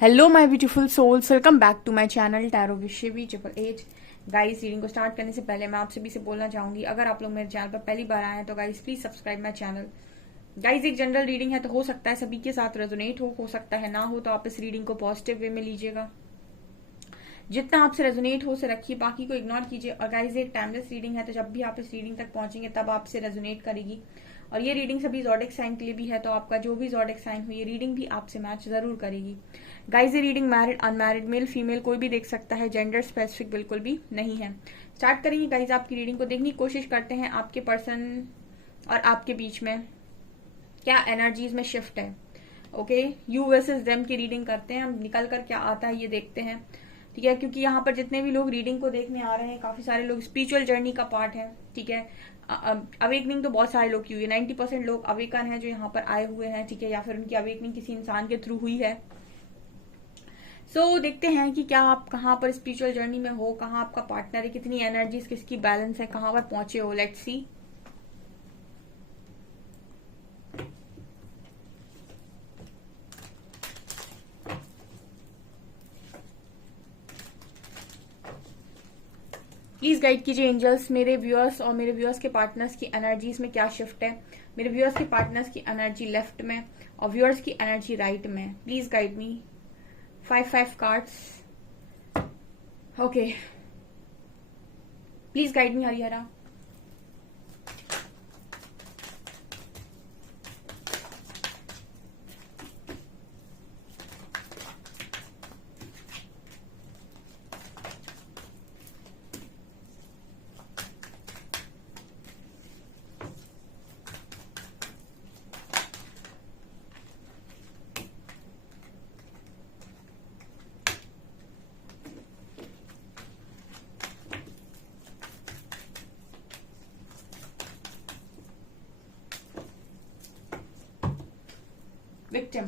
Hello my beautiful souls, welcome back to my channel tarot विशेवी 888। Guys, reading को start करने से पहले मैं आप सभी से बोलना चाहूंगी, अगर आप लोग मेरे चैनल पर पहली बार आए हैं तो guys please subscribe my channel. Guys, एक जनरल रीडिंग है तो हो सकता है सभी के साथ रेजोनेट हो सकता है ना हो, तो आप इस रीडिंग को पॉजिटिव वे में लीजिएगा। जितना आपसे रेजोनेट हो उसे रखिए, बाकी को इग्नोर कीजिए। और गाइस, एक टाइमलेस रीडिंग है तो जब भी आप इस रीडिंग तक पहुंचेंगे तब आपसे रेजोनेट करेगी। और ये रीडिंग सभी ज़ोडिक साइन के लिए भी है, तो आपका जो भी ज़ोडिक साइन हो ये रीडिंग भी आपसे मैच जरूर करेगी। गाइस, ये reading married unmarried male female कोई भी देख सकता है, जेंडर स्पेसिफिक बिल्कुल भी नहीं है। स्टार्ट करेंगे गाइस आपकी रीडिंग को। देखने की कोशिश करते हैं आपके पर्सन और आपके बीच में क्या एनर्जीज में शिफ्ट है। ओके, यू वर्सेस देम की रीडिंग करते हैं, हम निकल कर क्या आता है ये देखते हैं। ठीक है, क्योंकि यहाँ पर जितने भी लोग रीडिंग को देखने आ रहे हैं काफी सारे लोग स्पिरिचुअल जर्नी का पार्ट है। ठीक है, अवेकनिंग तो बहुत सारे लोग की हुई है, 90% लोग अवेकन हैं जो यहाँ पर आए हुए हैं। ठीक है, या फिर उनकी अवेकनिंग किसी इंसान के थ्रू हुई है। देखते हैं कि क्या आप कहाँ पर स्पिरिचुअल जर्नी में हो, कहाँ आपका पार्टनर है, कितनी एनर्जीज किसकी बैलेंस है, कहाँ पर पहुंचे हो। Let's see. प्लीज गाइड कीजिए एंजल्स, मेरे व्यूअर्स और मेरे व्यूअर्स के पार्टनर्स की एनर्जीज में क्या शिफ्ट है। मेरे व्यूअर्स के पार्टनर्स की एनर्जी लेफ्ट में और व्यूअर्स की एनर्जी राइट में। Please guide me. 5 cards. Okay, please guide me Harihara. Victim.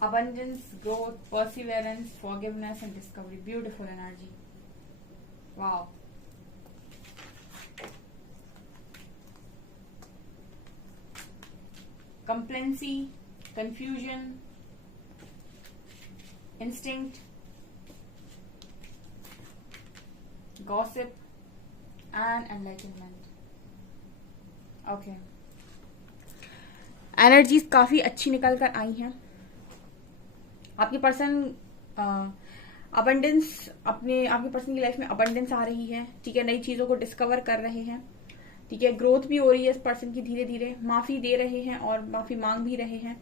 Abundance, growth, perseverance, forgiveness and discovery. Beautiful energy. Wow. Complacency, confusion, instinct, gossip and enlightenment. Okay. Energies काफी अच्छी निकल कर आई हैं। आपके पर्सन अबंडेंस आपके person की life में अबंडेंस आ रही है। ठीक है, नई चीजों को डिस्कवर कर रहे हैं। ठीक है, ग्रोथ भी हो रही है इस पर्सन की धीरे धीरे। माफी दे रहे हैं और माफी मांग भी रहे हैं।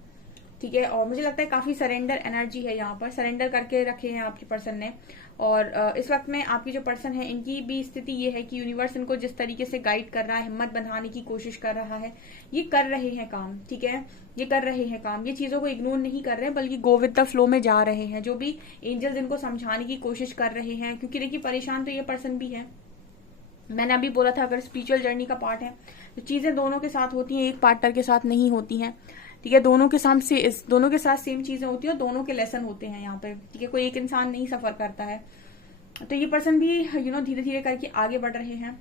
ठीक है, और मुझे लगता है काफी सरेंडर एनर्जी है, यहाँ पर सरेंडर करके रखे हैं आपके पर्सन ने। और इस वक्त में आपकी जो पर्सन है इनकी भी स्थिति ये है कि यूनिवर्स इनको जिस तरीके से गाइड कर रहा है, हिम्मत बंधाने की कोशिश कर रहा है, ये कर रहे हैं काम। ठीक है, ये कर रहे हैं काम, ये चीजों को इग्नोर नहीं कर रहे हैं बल्कि गो विद द फ्लो में जा रहे हैं। जो भी एंजल्स इनको समझाने की कोशिश कर रहे हैं, क्योंकि देखिए परेशान तो ये पर्सन भी है। मैंने अभी बोला था अगर स्पिरिचुअल जर्नी का पार्ट है तो चीजें दोनों के साथ होती हैं, एक पार्टनर के साथ नहीं होती हैं। ठीक है, दोनों के साथ सेम चीजें होती हैं और दोनों के लेसन होते हैं यहाँ पे। ठीक है, कोई एक इंसान नहीं सफर करता है। तो ये पर्सन भी धीरे धीरे करके आगे बढ़ रहे हैं।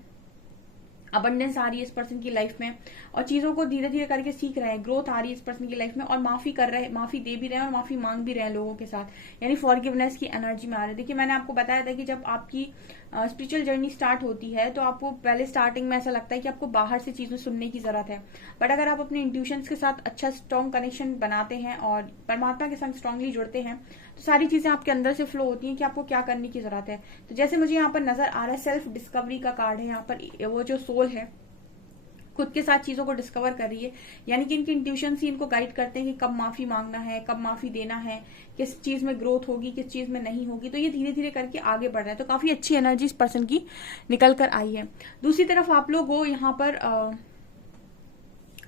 अबंडेंस आ रही है इस पर्सन की लाइफ में और चीजों को धीरे धीरे करके सीख रहे हैं। ग्रोथ आ रही है इस पर्सन की लाइफ में और माफी दे भी रहे हैं और माफी मांग भी रहे हैं लोगों के साथ, यानी फॉरगिवनेस की एनर्जी में आ रहे हैं। देखिए, मैंने आपको बताया था कि जब आपकी स्पिरिचुअल जर्नी स्टार्ट होती है तो आपको पहले स्टार्टिंग में ऐसा लगता है कि आपको बाहर से चीजें सुनने की जरूरत है। बट अगर आप अपने इंट्यूशंस के साथ अच्छा स्ट्रॉन्ग कनेक्शन बनाते हैं और परमात्मा के संग स्ट्रांगली जुड़ते हैं तो सारी चीजें आपके अंदर से फ्लो होती हैं कि आपको क्या करने की जरूरत है। तो जैसे मुझे यहाँ पर नजर आ रहा है सेल्फ डिस्कवरी का कार्ड है। यहाँ पर वो जो सोल है खुद के साथ चीजों को डिस्कवर कर रही है, यानी कि इनके इंट्यूशन ही इनको गाइड करते हैं कि कब माफी मांगना है, कब माफी देना है, किस चीज में ग्रोथ होगी, किस चीज में नहीं होगी। तो ये धीरे धीरे करके आगे बढ़ रहा है। तो काफी अच्छी एनर्जी इस पर्सन की निकल कर आई है। दूसरी तरफ आप लोग हो यहाँ पर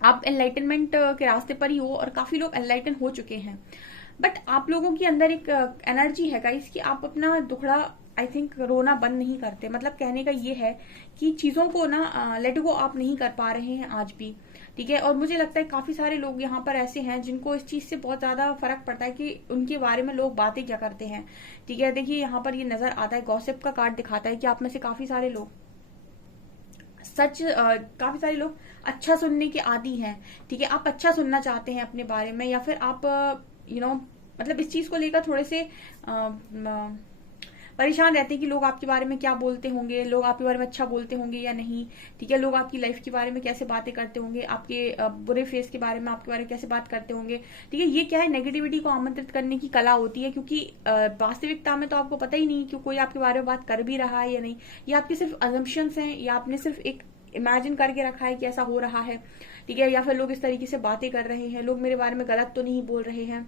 आप एनलाइटनमेंट के रास्ते पर ही हो और काफी लोग एनलाइटन हो चुके हैं। बट आप लोगों के अंदर एक एनर्जी है गाइस कि आप अपना दुखड़ा आई थिंक रोना बंद नहीं करते। मतलब कहने का ये है कि चीजों को ना लेट गो आप नहीं कर पा रहे हैं आज भी। ठीक है, और मुझे लगता है काफी सारे लोग यहाँ पर ऐसे हैं जिनको इस चीज से बहुत ज्यादा फर्क पड़ता है कि उनके बारे में लोग बातें क्या करते हैं। ठीक है, देखिए यहाँ पर ये नजर आता है, गॉसिप का कार्ड दिखाता है कि आप में से काफी सारे लोग अच्छा सुनने के आदी हैं, ठीक है, आप अच्छा सुनना चाहते हैं अपने बारे में, या फिर आप मतलब इस चीज को लेकर थोड़े से परेशान रहते हैं कि लोग आपके बारे में क्या बोलते होंगे, लोग आपके बारे में अच्छा बोलते होंगे या नहीं, ठीक है, लोग आपकी लाइफ के बारे में कैसे बातें करते होंगे, आपके बुरे फेस के बारे में, आपके बारे में कैसे बात करते होंगे, ठीक है। ये क्या है, नेगेटिविटी को आमंत्रित करने की कला होती है, क्योंकि वास्तविकता में तो आपको पता ही नहीं कि कोई आपके बारे में बात कर भी रहा है या नहीं, ये आपके सिर्फ अजम्पशंस हैं, या आपने सिर्फ एक इमेजिन करके रखा है कि ऐसा हो रहा है, ठीक है, या फिर लोग इस तरीके से बातें कर रहे हैं, लोग मेरे बारे में गलत तो नहीं बोल रहे हैं,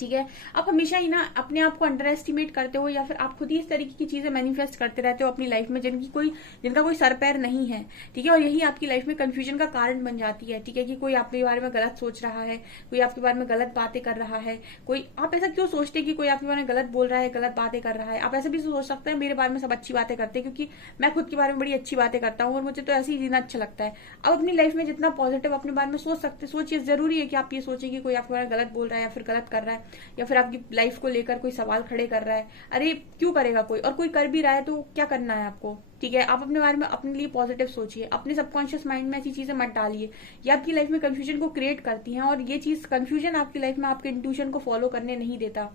ठीक है। आप हमेशा ही ना अपने आप को अंडर एस्टिमेट करते हो, या फिर आप खुद ही इस तरीके की चीजें मैनिफेस्ट करते रहते हो अपनी लाइफ में जिनका कोई सर पैर नहीं है, ठीक है, और यही आपकी लाइफ में कंफ्यूजन का कारण बन जाती है, ठीक है, कि कोई आपके बारे में गलत सोच रहा है, कोई आपके बारे में गलत बातें कर रहा है, कोई आप ऐसा क्यों सोचते हैं कि कोई आपके बारे में गलत बोल रहा है, गलत बातें कर रहा है। आप ऐसा भी सोच सकते हैं मेरे बारे में सब अच्छी बातें करते हैं, क्योंकि मैं खुद के बारे में बड़ी अच्छी बातें करता हूँ और मुझे तो ऐसे ही जीना अच्छा लगता है। अब अपनी लाइफ में जितना पॉजिटिव अपने बारे में सोचिए, जरूरी है कि आप ये सोचिए कि कोई आपके बारे में गलत बोल रहा है या फिर गलत कर रहा है, या फिर आपकी लाइफ को लेकर कोई सवाल खड़े कर रहा है। अरे क्यों करेगा कोई, और कोई कर भी रहा है तो क्या करना है आपको, ठीक है। आप अपने बारे में अपने लिए पॉजिटिव सोचिए, अपने सबकॉन्शियस माइंड में ऐसी चीजें मत डालिए, ये आपकी लाइफ में कंफ्यूजन को क्रिएट करती हैं, और ये चीज कंफ्यूजन आपकी लाइफ में आपके इंट्यूशन को फॉलो करने नहीं देता।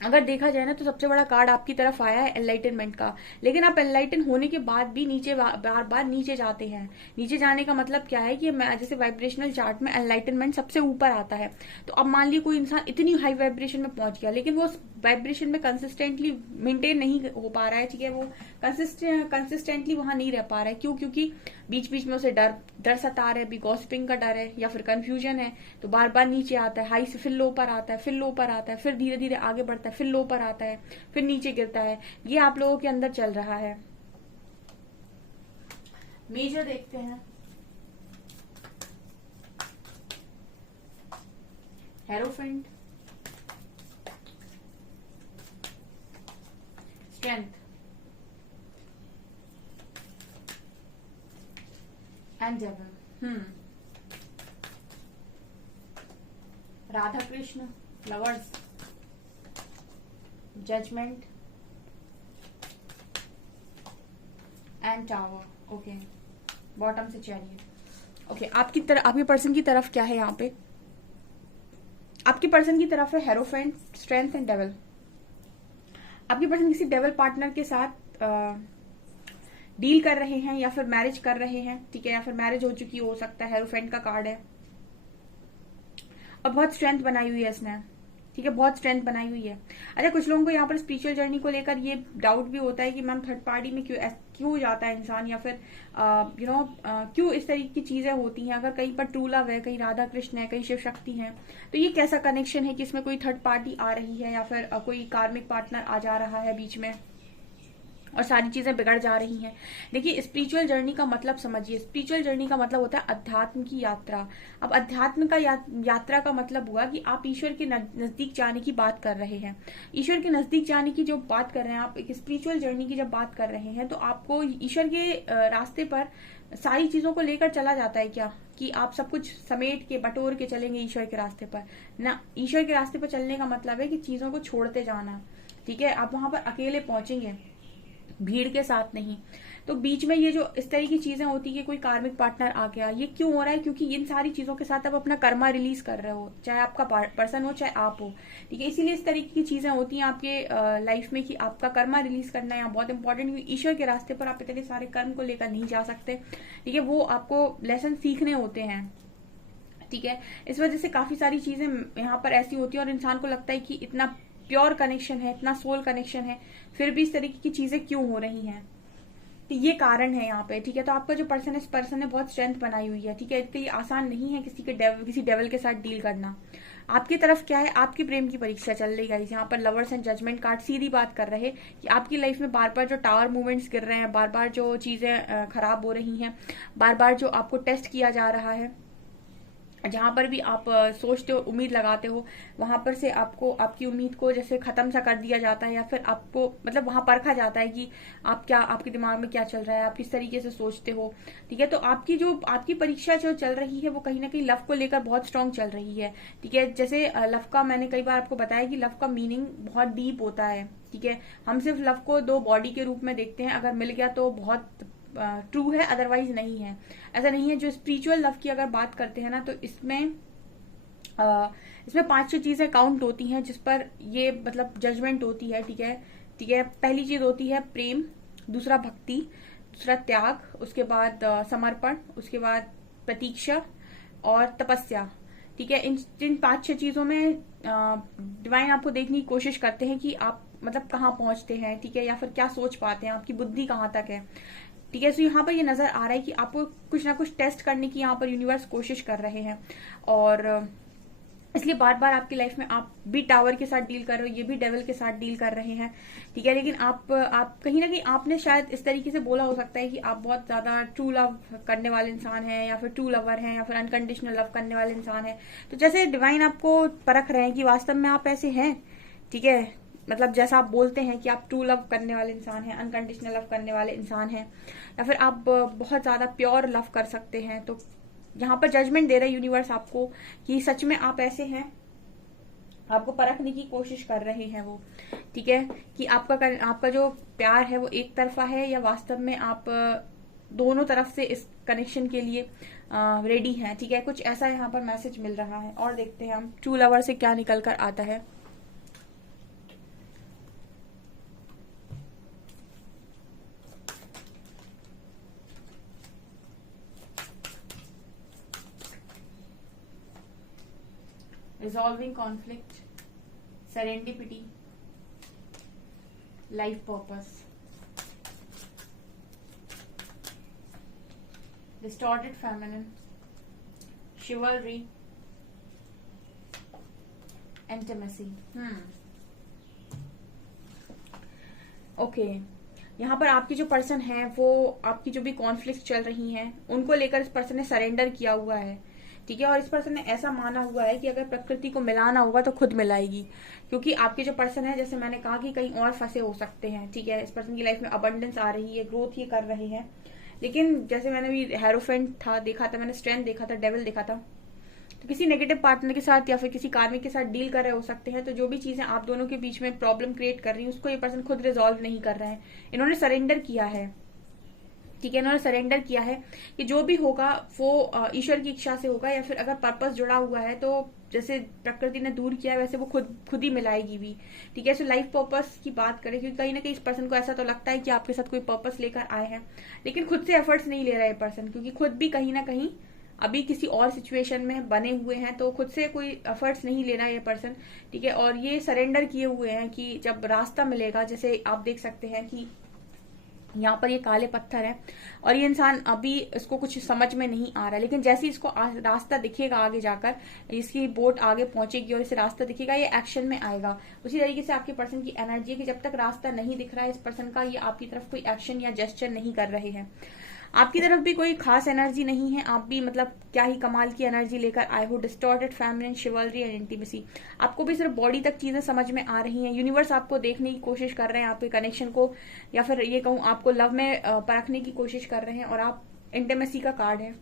अगर देखा जाए ना तो सबसे बड़ा कार्ड आपकी तरफ आया है एनलाइटनमेंट का, लेकिन आप एनलाइटन होने के बाद भी नीचे बार बार नीचे जाते हैं। नीचे जाने का मतलब क्या है कि जैसे वाइब्रेशनल चार्ट में एनलाइटनमेंट सबसे ऊपर आता है, तो अब मान लीजिए कोई इंसान इतनी हाई वाइब्रेशन में पहुंच गया, लेकिन वो वाइब्रेशन में कंसिस्टेंटली मेंटेन नहीं हो पा रहा है, ठीक है, वो कंसिस्टेंटली वहां नहीं रह पा रहा है। क्यों? क्योंकि बीच बीच में उसे डर सता रहा है, भी गॉसिपिंग का डर है या फिर कंफ्यूजन है, तो बार बार नीचे आता है, हाई से फिर लो पर आता है, फिर लो पर आता है, फिर धीरे धीरे आगे बढ़ता है, फिर लो पर आता है, फिर नीचे गिरता है। ये आप लोगों के अंदर चल रहा है। मेजर देखते हैं, hierophant, strength and devil, Radha Krishna, lovers, judgment and tower. Okay, bottom से चैरियट। ओके, आपके पर्सन की तरफ क्या है यहाँ पे? आपके पर्सन की तरफ है हेरोफेंट, स्ट्रेंथ एंड डेविल। आपके पर्सन किसी डेविल पार्टनर के साथ डील कर रहे हैं या फिर मैरिज कर रहे हैं, ठीक है, या फिर मैरिज हो चुकी हो सकता है। हेरोफेंट का कार्ड है और बहुत स्ट्रेंथ बनाई हुई है इसने, ठीक है, बहुत स्ट्रेंथ बनाई हुई है। अच्छा, कुछ लोगों को यहाँ पर स्पिरिचुअल जर्नी को लेकर ये डाउट भी होता है कि मैम थर्ड पार्टी में क्यों जाता है इंसान, या फिर क्यों इस तरीके की चीजें होती हैं। अगर कहीं पर ट्रू लव है, कहीं राधा कृष्ण है, कहीं शिव शक्ति है, तो ये कैसा कनेक्शन है कि इसमें कोई थर्ड पार्टी आ रही है या फिर कोई कार्मिक पार्टनर आ जा रहा है बीच में और सारी चीजें बिगड़ जा रही हैं। देखिए, स्पिरिचुअल जर्नी का मतलब समझिए, स्पिरिचुअल जर्नी का मतलब होता है अध्यात्म की यात्रा। अब अध्यात्म का यात्रा का मतलब हुआ कि आप ईश्वर के नजदीक जाने की बात कर रहे हैं। ईश्वर के नजदीक जाने की जो बात कर रहे हैं आप, एक स्पिरिचुअल जर्नी की जब बात कर रहे हैं, तो आपको ईश्वर के रास्ते पर सारी चीजों को लेकर चला जाता है क्या, कि आप सब कुछ समेट के बटोर के चलेंगे ईश्वर के रास्ते पर ना। ईश्वर के रास्ते पर चलने का मतलब है कि चीजों को छोड़ते जाना, ठीक है। आप वहां पर अकेले पहुंचेंगे, भीड़ के साथ नहीं। तो बीच में ये जो इस तरह की चीजें होती है, कोई कार्मिक पार्टनर आ गया, ये क्यों हो रहा है? क्योंकि इन सारी चीजों के साथ आप अपना कर्मा रिलीज कर रहे हो, चाहे आपका पर्सन हो चाहे आप हो, ठीक है। इसीलिए इस तरीके की चीजें होती हैं आपके लाइफ में कि आपका कर्मा रिलीज करना यहाँ बहुत इंपॉर्टेंट, क्योंकि ईश्वर के रास्ते पर आप इतने सारे कर्म को लेकर नहीं जा सकते, ठीक है। वो आपको लेसन सीखने होते हैं, ठीक है। इस वजह से काफी सारी चीजें यहाँ पर ऐसी होती है और इंसान को लगता है कि इतना प्योर कनेक्शन है, इतना सोल कनेक्शन है, फिर भी इस तरीके की चीजें क्यों हो रही हैं। तो ये कारण है यहाँ पे, ठीक है। तो आपका जो पर्सन है, इस पर्सन ने बहुत स्ट्रेंथ बनाई हुई है, ठीक है। इसके लिए आसान नहीं है किसी डेविल के साथ डील करना। आपकी तरफ क्या है? आपकी प्रेम की परीक्षा चल रही है। यहाँ पर लवर्स एंड जजमेंट कार्ड सीधी बात कर रहे कि आपकी लाइफ में बार बार जो टावर मूवमेंट्स गिर रहे हैं, बार बार जो चीजें खराब हो रही हैं, बार बार जो आपको टेस्ट किया जा रहा है, जहां पर भी आप सोचते हो, उम्मीद लगाते हो, वहां पर से आपको आपकी उम्मीद को जैसे खत्म सा कर दिया जाता है, या फिर आपको मतलब वहां परखा जाता है कि आपके दिमाग में क्या चल रहा है, आप किस तरीके से सोचते हो, ठीक है। तो आपकी परीक्षा जो चल रही है वो कहीं ना कहीं लव को लेकर बहुत स्ट्रांग चल रही है, ठीक है। जैसे लव का मैंने कई बार आपको बताया कि लव का मीनिंग बहुत डीप होता है, ठीक है। हम सिर्फ लव को दो बॉडी के रूप में देखते हैं, अगर मिल गया तो बहुत ट्रू है, अदरवाइज नहीं है। ऐसा नहीं है। जो स्पिरिचुअल लव की अगर बात करते हैं ना, तो इसमें 5-6 चीजें काउंट होती हैं जिस पर ये मतलब जजमेंट होती है। ठीक है, ठीक है। पहली चीज होती है प्रेम, दूसरा भक्ति, दूसरा त्याग, उसके बाद समर्पण, उसके बाद प्रतीक्षा और तपस्या। ठीक है, इन 5-6 चीजों में डिवाइन आपको देखने की कोशिश करते हैं कि आप मतलब कहाँ पहुंचते हैं। ठीक है, या फिर क्या सोच पाते हैं, आपकी बुद्धि कहाँ तक है। ठीक है, तो यहाँ पर ये नजर आ रहा है कि आपको कुछ ना कुछ टेस्ट करने की यहाँ पर यूनिवर्स कोशिश कर रहे हैं, और इसलिए बार बार आपकी लाइफ में आप भी टावर के साथ डील कर रहे हो, ये भी डेविल के साथ डील कर रहे हैं। ठीक है, लेकिन आप कहीं ना कहीं आपने शायद इस तरीके से बोला हो सकता है कि आप बहुत ज्यादा ट्रू लव करने वाले इंसान हैं, या फिर ट्रू लवर हैं, या फिर अनकंडीशनल लव करने वाले इंसान हैं। तो जैसे डिवाइन आपको परख रहे हैं कि वास्तव में आप ऐसे हैं। ठीक है, मतलब जैसा आप बोलते हैं कि आप ट्रू लव करने वाले इंसान हैं, अनकंडीशनल लव करने वाले इंसान हैं, या फिर आप बहुत ज्यादा प्योर लव कर सकते हैं। तो यहाँ पर जजमेंट दे रहा है यूनिवर्स आपको कि सच में आप ऐसे हैं। आपको परखने की कोशिश कर रहे हैं वो। ठीक है, कि आपका जो प्यार है वो एक तरफा है, या वास्तव में आप दोनों तरफ से इस कनेक्शन के लिए रेडी हैं। ठीक है, कुछ ऐसा यहाँ पर मैसेज मिल रहा है। और देखते हैं हम ट्रू लवर से क्या निकल कर आता है। Resolving conflict, serendipity, life purpose, distorted feminine, chivalry, intimacy. Okay, यहाँ पर आपकी जो पर्सन है वो आपकी जो भी कॉन्फ्लिक्ट चल रही हैं उनको लेकर इस पर्सन ने सरेंडर किया हुआ है। ठीक है, और इस पर्सन ने ऐसा माना हुआ है कि अगर प्रकृति को मिलाना होगा तो खुद मिलाएगी, क्योंकि आपके जो पर्सन है, जैसे मैंने कहा कि कहीं और फंसे हो सकते हैं। ठीक है, इस पर्सन की लाइफ में अबंडेंस आ रही है, ग्रोथ ये कर रहे हैं, लेकिन जैसे मैंने भी हेरोफेंट था देखा था, मैंने स्ट्रेंथ देखा था, डेविल देखा था, तो किसी नेगेटिव पार्टनर के साथ या फिर किसी कार्मिक के साथ डील कर रहे हो सकते हैं। तो जो भी चीजें आप दोनों के बीच में प्रॉब्लम क्रिएट कर रही है उसको ये पर्सन खुद रिजॉल्व नहीं कर रहे हैं, इन्होंने सरेंडर किया है। ठीक है, इन्होंने सरेंडर किया है कि जो भी होगा वो ईश्वर की इच्छा से होगा, या फिर अगर पर्पस जुड़ा हुआ है तो जैसे प्रकृति ने दूर किया है वैसे वो खुद ही मिलाएगी भी। ठीक है, सो लाइफ पर्पस की बात करें, क्योंकि कहीं ना कहीं इस पर्सन को ऐसा तो लगता है कि आपके साथ कोई पर्पस लेकर आए हैं, लेकिन खुद से एफर्ट्स नहीं ले रहा है पर्सन, क्योंकि खुद भी कहीं ना कहीं अभी किसी और सिचुएशन में बने हुए हैं, तो खुद से कोई एफर्ट्स नहीं ले रहा है ये पर्सन। ठीक है, और ये सरेंडर किए हुए हैं कि जब रास्ता मिलेगा, जैसे आप देख सकते हैं कि यहाँ पर ये काले पत्थर है और ये इंसान अभी इसको कुछ समझ में नहीं आ रहा है, लेकिन जैसे ही इसको रास्ता दिखेगा आगे जाकर, इसकी बोट आगे पहुंचेगी और इसे रास्ता दिखेगा, ये एक्शन में आएगा। उसी तरीके से आपके पर्सन की एनर्जी है कि जब तक रास्ता नहीं दिख रहा है इस पर्सन का, ये आपकी तरफ कोई एक्शन या जेस्चर नहीं कर रहे हैं। आपकी तरफ भी कोई खास एनर्जी नहीं है, आप भी मतलब क्या ही कमाल की एनर्जी लेकर आए हो। डिस्टॉर्टेड फेमिनिन, शिवलरी एंड इंटीमेसी, आपको भी सिर्फ बॉडी तक चीजें समझ में आ रही हैं। यूनिवर्स आपको देखने की कोशिश कर रहे हैं, आपके कनेक्शन को, या फिर ये कहूँ आपको लव में परखने की कोशिश कर रहे हैं, और आप इंटीमेसी का कार्ड है।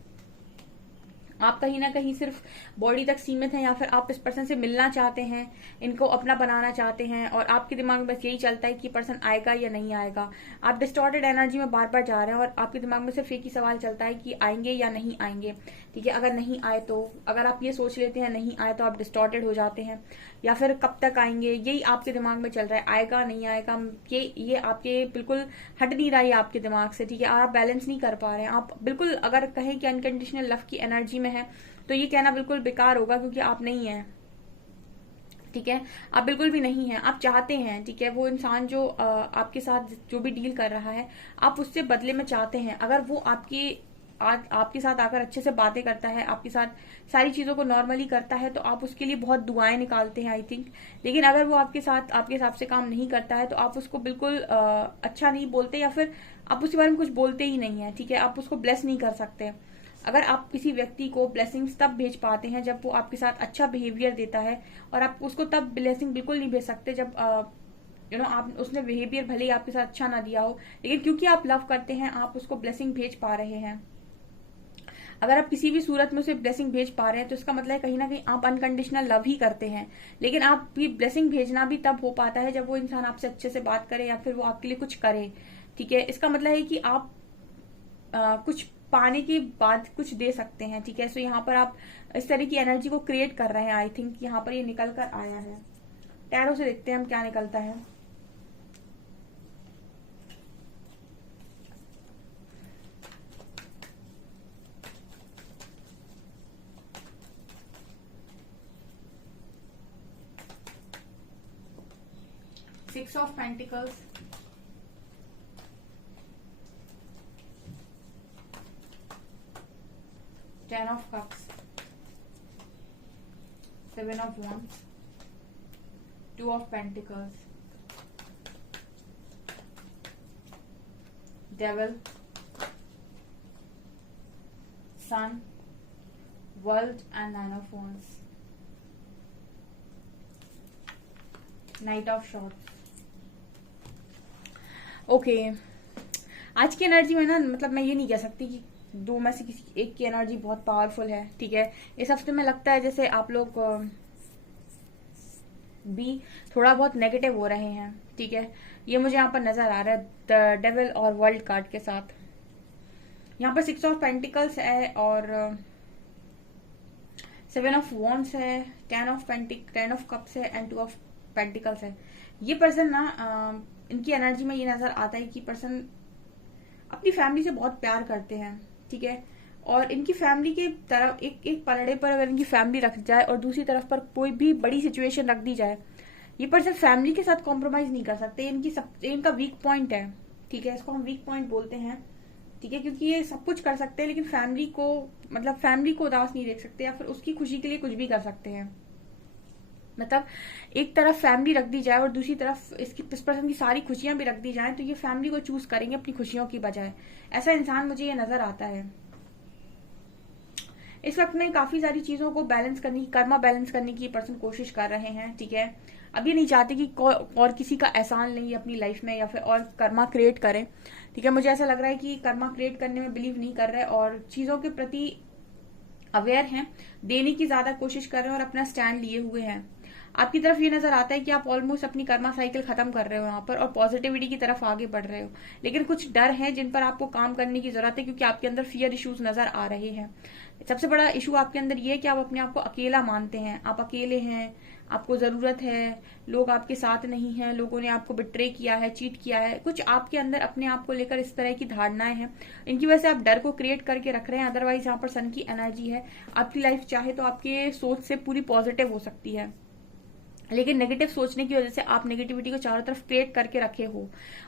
आप कहीं ना कहीं सिर्फ बॉडी तक सीमित हैं, या फिर आप इस पर्सन से मिलना चाहते हैं, इनको अपना बनाना चाहते हैं, और आपके दिमाग में बस यही चलता है कि पर्सन आएगा या नहीं आएगा। आप डिस्टॉर्टेड एनर्जी में बार बार जा रहे हैं और आपके दिमाग में सिर्फ एक ही सवाल चलता है कि आएंगे या नहीं आएंगे। ठीक है, अगर नहीं आए तो, अगर आप ये सोच लेते हैं नहीं आए तो आप डिस्टॉर्टेड हो जाते हैं, या फिर कब तक आएंगे, यही आपके दिमाग में चल रहा है, आएगा नहीं आएगा, ये आपके बिल्कुल हट नहीं रहा है आपके दिमाग से। ठीक है, और आप बैलेंस नहीं कर पा रहे हैं। आप बिल्कुल अगर कहें कि अनकंडीशनल लव की एनर्जी में है तो ये कहना बिल्कुल बेकार होगा, क्योंकि आप नहीं है। ठीक है, आप बिल्कुल भी नहीं है, आप चाहते हैं। ठीक है, वो इंसान जो आपके साथ जो भी डील कर रहा है, आप उससे बदले में चाहते हैं। अगर वो आपके साथ आकर अच्छे से बातें करता है, आपके साथ सारी चीजों को नॉर्मली करता है, तो आप उसके लिए बहुत दुआएं निकालते हैं आई थिंक। लेकिन अगर वो आपके साथ आपके हिसाब से काम नहीं करता है तो आप उसको बिल्कुल अच्छा नहीं बोलते, या फिर आप उसके बारे में कुछ बोलते ही नहीं है। ठीक है, आप उसको ब्लेस नहीं कर सकते। अगर आप किसी व्यक्ति को ब्लेसिंग्स तब भेज पाते हैं जब वो आपके साथ अच्छा बिहेवियर देता है, और आप उसको तब ब्लेसिंग बिल्कुल नहीं भेज सकते जब आप उसने बिहेवियर भले ही आपके साथ अच्छा ना दिया हो, लेकिन क्योंकि आप लव करते हैं आप उसको ब्लेसिंग भेज पा रहे हैं। अगर आप किसी भी सूरत में उसे ब्लेसिंग भेज पा रहे हैं तो इसका मतलब है कहीं ना कहीं आप अनकंडीशनल लव ही करते हैं। लेकिन आप भी ब्लेसिंग भेजना भी तब हो पाता है जब वो इंसान आपसे अच्छे से बात करे, या फिर वो आपके लिए कुछ करे। ठीक है, इसका मतलब है कि आप कुछ पाने के बाद कुछ दे सकते हैं, ठीक है। सो यहाँ पर आप इस तरह की एनर्जी को क्रिएट कर रहे हैं। आई थिंक यहाँ पर ये निकल कर आया है। टैरो से देखते हैं हम क्या निकलता है। Six of Pentacles, Ten of Cups, Seven of Wands, Two of Pentacles, Devil, Sun, World and Nine of Wands, Knight of Swords। Okay आज की एनर्जी में ना, मतलब मैं ये नहीं कह सकती कि दो में से किसी एक की एनर्जी बहुत पावरफुल है, ठीक है। इस हफ्ते में लगता है जैसे आप लोग भी थोड़ा बहुत नेगेटिव हो रहे हैं, ठीक है। ये मुझे यहाँ पर नजर आ रहा है द डेविल और वर्ल्ड कार्ड के साथ। यहाँ पर 6 ऑफ पेंटिकल्स है और 7 ऑफ वॉन्ड्स है, 10 ऑफ कप्स है एंड 2 ऑफ पेंटिकल्स है। ये पर्सन ना इनकी एनर्जी में ये नजर आता है कि पर्सन अपनी फैमिली से बहुत प्यार करते हैं, ठीक है। और इनकी फैमिली के तरफ एक पलड़े पर अगर इनकी फैमिली रख जाए और दूसरी तरफ पर कोई भी बड़ी सिचुएशन रख दी जाए, ये पर्सन फैमिली के साथ कॉम्प्रोमाइज नहीं कर सकते। इनका वीक पॉइंट है, ठीक है। इसको हम वीक पॉइंट बोलते हैं, ठीक है, क्योंकि ये सब कुछ कर सकते हैं लेकिन फैमिली को उदास नहीं देख सकते या फिर उसकी खुशी के लिए कुछ भी कर सकते हैं। मतलब एक तरफ फैमिली रख दी जाए और दूसरी तरफ इस पर्सन की सारी खुशियां भी रख दी जाए तो ये फैमिली को चूज करेंगे अपनी खुशियों की बजाय। ऐसा इंसान मुझे ये नजर आता है। इस वक्त में काफी सारी चीजों को कर्मा बैलेंस करने की पर्सन कोशिश कर रहे हैं, ठीक है। अब ये नहीं चाहते कि और किसी का एहसान लें अपनी लाइफ में या फिर और कर्मा क्रिएट करें, ठीक है। मुझे ऐसा लग रहा है कि कर्मा क्रिएट करने में बिलीव नहीं कर रहे और चीजों के प्रति अवेयर हैं, देने की ज्यादा कोशिश कर रहे हैं और अपना स्टैंड लिए हुए हैं। आपकी तरफ ये नजर आता है कि आप ऑलमोस्ट अपनी कर्मा साइकिल खत्म कर रहे हो यहाँ पर और पॉजिटिविटी की तरफ आगे बढ़ रहे हो, लेकिन कुछ डर हैं जिन पर आपको काम करने की जरूरत है क्योंकि आपके अंदर फियर इश्यूज नजर आ रहे हैं। सबसे बड़ा इशू आपके अंदर ये है कि आप अपने आप को अकेला मानते हैं, आप अकेले हैं, आपको जरूरत है, लोग आपके साथ नहीं है, लोगों ने आपको बिट्रे किया है, चीट किया है। कुछ आपके अंदर अपने आप को लेकर इस तरह की धारणाएं हैं, इनकी वजह से आप डर को क्रिएट करके रख रहे हैं। अदरवाइज यहाँ पर सन की एनर्जी है, आपकी लाइफ चाहे तो आपके सोच से पूरी पॉजिटिव हो सकती है, लेकिन नेगेटिव सोचने की वजह से आप नेगेटिविटी को चारों तरफ क्रिएट करके रखे हो।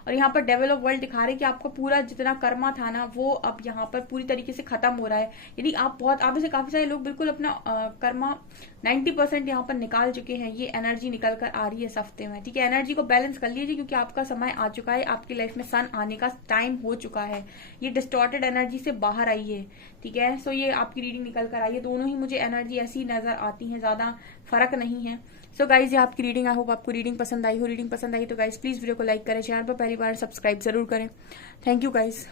और यहाँ पर डेवल ऑफ वर्ल्ड दिखा रहे हैं कि आपका पूरा जितना कर्मा था ना वो अब यहाँ पर पूरी तरीके से खत्म हो रहा है। यानी आप में से काफी सारे लोग बिल्कुल अपना कर्मा 90% यहाँ पर निकाल चुके हैं। ये एनर्जी निकल कर आ रही है इस हफ्ते में, ठीक है। एनर्जी को बैलेंस कर लीजिए क्योंकि आपका समय आ चुका है, आपकी लाइफ में सन आने का टाइम हो चुका है। ये डिस्टॉर्टेड एनर्जी से बाहर आइए, ठीक है। सो ये आपकी रीडिंग निकल कर आई है। दोनों ही मुझे एनर्जी ऐसी नजर आती है, ज्यादा फर्क नहीं है। सो गाइज ये आपकी रीडिंग, आई होप आपको रीडिंग पसंद आई हो। रीडिंग पसंद आई तो गाइज प्लीज वीडियो को लाइक करें, चैनल पर पहली बार सब्सक्राइब जरूर करें। Thank you guys.